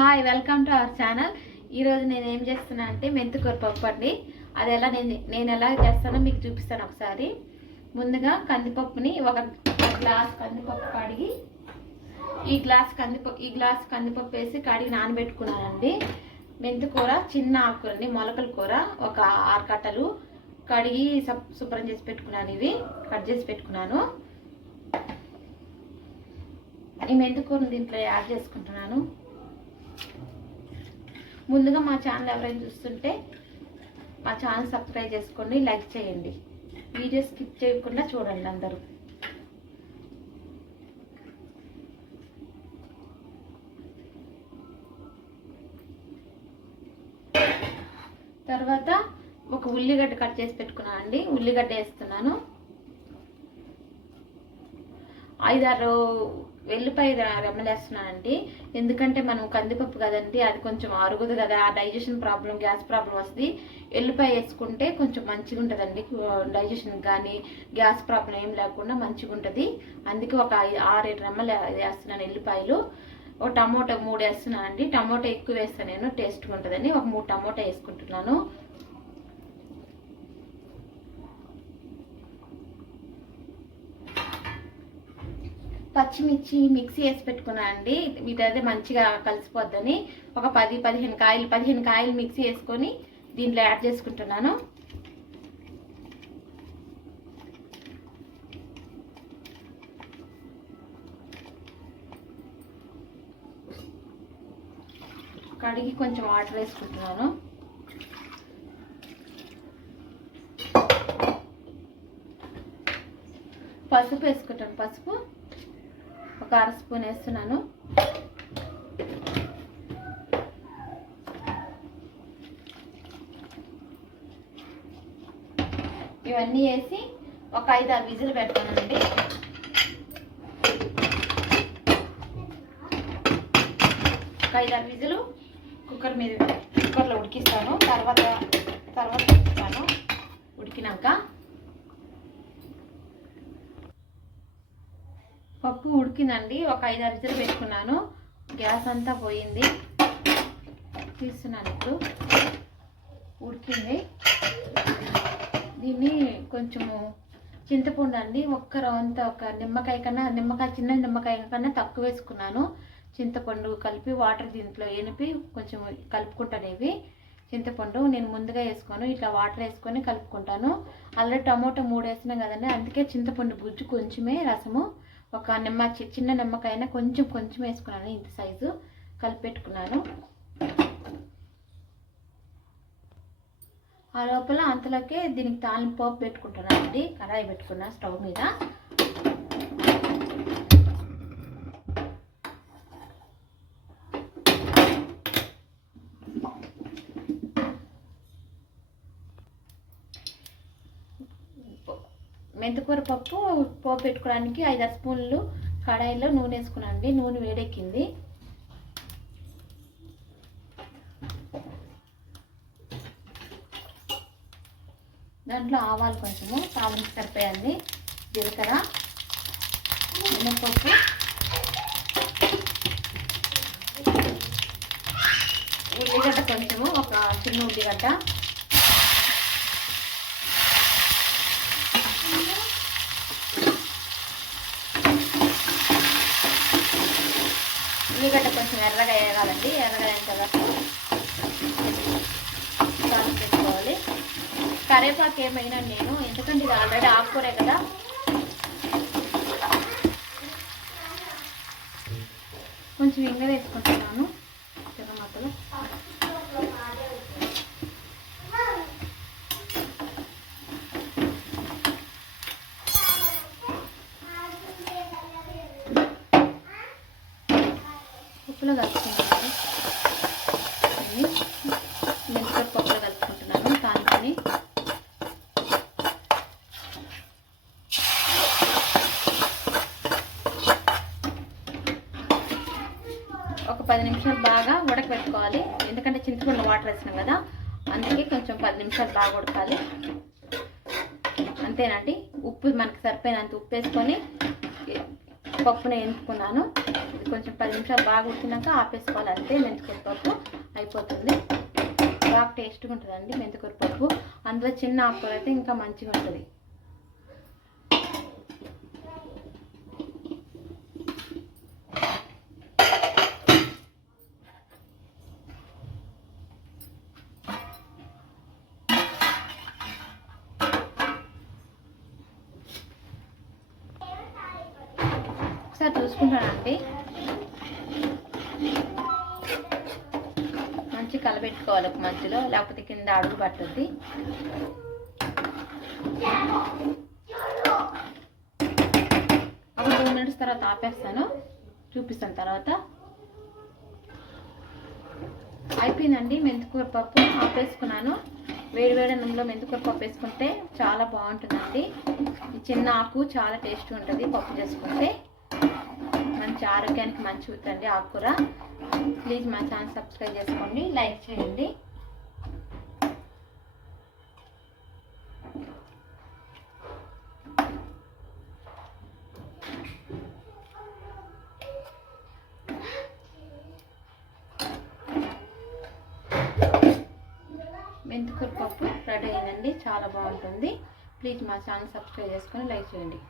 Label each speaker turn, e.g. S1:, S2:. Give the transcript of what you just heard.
S1: Hi welcome to our channel ఈరోజు నేను ఏం చేస్తున్నా అంటే మెంతికూర పప్పు అండి. అది ఎలా నేను నేను ఎలా చేస్తానో మీకు చూపిస్తాను ఒకసారి. ముందుగా కందిపప్పుని ఒక గ్లాస్ కందిపప్పు కడిగి ఈ గ్లాస్ కందిపప్పు ఈ గ్లాస్ కందిపప్పు వేసి కడిగి నానబెట్టుకున్నానండి. మెంతికూర చిన్న ఆకులండి మొలకల కూర ఒక ఆరు కట్టలు కడిగి శుభ్రం చేసి పెట్టుకున్నాను ఇవి. కట్ చేసి పెట్టుకున్నాను. ఈ మెంతికూరని దీంట్లో యాడ్ చేసుకుంటున్నాను. ముందుగా మా ఛానల్ ఎవరైనా చూస్తుంటే మా ఛానల్ సబ్స్క్రైబ్ చేసుకోండి లైక్ చేయండి. వీడియో స్కిప్ చేయకుండా చూడండి అందరూ. తర్వాత ఒక ఉల్లిగడ్డ కట్ చేసి పెట్టుకున్నాను అండి. ఉల్లిగడ్డ వేస్తున్నాను. ఐదారు వెల్లిపాయ రెమ్మలేస్తున్నానండి ఎందుకంటే మనం కందిపప్పు కదండి అది కొంచెం అరుగుదు కదా ఆ డైజెషన్ ప్రాబ్లం గ్యాస్ ప్రాబ్లం వస్తుంది. వెల్లిపాయ వేసుకుంటే కొంచెం మంచిగా ఉంటుందండి డైజెషన్ కానీ గ్యాస్ ప్రాబ్లం ఏం లేకుండా మంచిగా ఉంటుంది అందుకే ఒక ఆరేడు రెమ్మలు వేస్తున్నాను వెల్లిపాయలు ఒక టమోటా మూడు వేస్తున్నాను అండి టమోటా ఎక్కువ వేస్తాను నేను టేస్ట్గా ఉంటుందని ఒక మూడు టమోటా వేసుకుంటున్నాను. పచ్చిమిర్చి మిక్సీ వేసి పెట్టుకున్నాను అండి. వీటైతే మంచిగా కలిసిపోద్దని. ఒక పది పదిహేను కాయలు పదిహేను కాయలు మిక్సీ వేసుకొని దీంట్లో యాడ్ చేసుకుంటున్నాను. కడిగి కొంచెం వాటర్ వేసుకుంటున్నాను. పసుపు వేసుకుంటాను. పసుపు. ఒక అర స్పూన్ వేస్తున్నాను. ఇవన్నీ వేసి ఒక ఐదు ఆరు విజిల్ పెడతానండి. ఒక ఐదు ఆరు విజులు కుక్కర్ మీద కుక్కర్లో ఉడికిస్తాను. తర్వాత తర్వాత ఉడికిస్తాను. ఉడికినాక పప్పు ఉడికిందండి. ఒక ఐదు అరిచలు పెట్టుకున్నాను. గ్యాస్ అంతా పోయింది. తీస్తున్నాను ఇప్పుడు. ఉడికింది. దీన్ని కొంచెము చింతపండు అండి. ఒక్క రవంత ఒక నిమ్మకాయ కన్నా నిమ్మకాయ చిన్న నిమ్మకాయ కన్నా తక్కువ వేసుకున్నాను. చింతపండు కలిపి వాటర్ దీంట్లో ఎనిపి కొంచెం కలుపుకుంటాను ఇవి. చింతపండు నేను ముందుగా వేసుకోను ఇట్లా వాటర్ వేసుకొని కలుపుకుంటాను. ఆల్రెడీ టమోటా మూడు వేసినాం కదండి. అందుకే చింతపండు గుజ్జు కొంచెమే రసము. ఒక నిమ్మ చిన్న నిమ్మకాయన కొంచెం కొంచెం వేసుకున్నాను. ఇంత సైజు కలిపెట్టుకున్నాను. ఆ లోపల అంతలోకే దీనికి తాలింపు పోపు పెట్టుకుంటున్నాను అండి కడాయి పెట్టుకున్నా స్టవ్ మీద. మెంతికూర పప్పు పోపు పెట్టుకోవడానికి ఐదు స్పూన్లు కడాయిలో నూనె వేసుకున్నాను నూనె వేడెక్కింది. దాంట్లో ఆవాలు కొంచెము తాలింపు సరిపోయింది. జీలకర్ర మినపప్పు ఉల్లిగడ్డ కొంచెము ఒక చిన్న ఉల్లిగడ్డ. ఉల్లిగడ్డ కొంచెం ఎర్రగా వేయాలండి ఎర్రగా అయిన తర్వాత తాలింపు పెట్టుకోవాలి. కరేపాకు ఏమైనా నేను ఎందుకంటే ఇది ఆల్రెడీ ఆకుకూరే కదా. కొంచెం ఇంగ వేసుకుంటున్నాను. తిరమతలు పప్పులో కలుపుకుంటున్నాను. ఇవి మెంతికూర పప్పులో కలుపుకుంటున్నాను. తానుకొని ఒక పది నిమిషాలు బాగా ఉడకబెట్టుకోవాలి. ఎందుకంటే చింతపండు వాటర్ వేసినాం కదా అందుకే కొంచెం పది నిమిషాలు బాగా ఉడకాలి. అంతేనండి. ఉప్పు మనకు సరిపోయినంత ఉప్పు వేసుకొని పప్పుని ఎంచుకున్నాను ఇది కొంచెం పది నిమిషాలు బాగా ఉడికినాక ఆపేసుకోవాలి అంతే మెంతికూర పప్పు అయిపోతుంది. బాగా టేస్ట్గా ఉంటుందండి మెంతికూర పప్పు. అందులో చిన్న ఆకుకూర అయితే ఇంకా మంచిగా ఉంటుంది ఒకసారి చూసుకుంటానండి మంచి కలబెట్టుకోవాలి ఒక మధ్యలో లేకపోతే కింద అడుగు పట్టుద్ది. ఒక టూ మినిట్స్ తర్వాత ఆపేస్తాను. చూపిస్తాను తర్వాత. అయిపోయిందండి మెంతికూర పప్పు ఆపేసుకున్నాను. వేడి వేడి అన్నంలో మెంతికూర పప్పు వేసుకుంటే చాలా బాగుంటుందండి. ఈ చిన్న ఆకు చాలా టేస్ట్ ఉంటుంది పప్పు చేసుకుంటే. మంచి ఆరోగ్యానికి మంచి అవుతుంది ఆకుకూర. ప్లీజ్ మా ఛానల్ సబ్స్క్రైబ్ చేసుకోండి లైక్ చేయండి. మెంతికూర పప్పు రెడీ అయిందండి. చాలా బాగుంటుంది. ప్లీజ్ మా ఛానల్ సబ్స్క్రైబ్ చేసుకొని లైక్ చేయండి.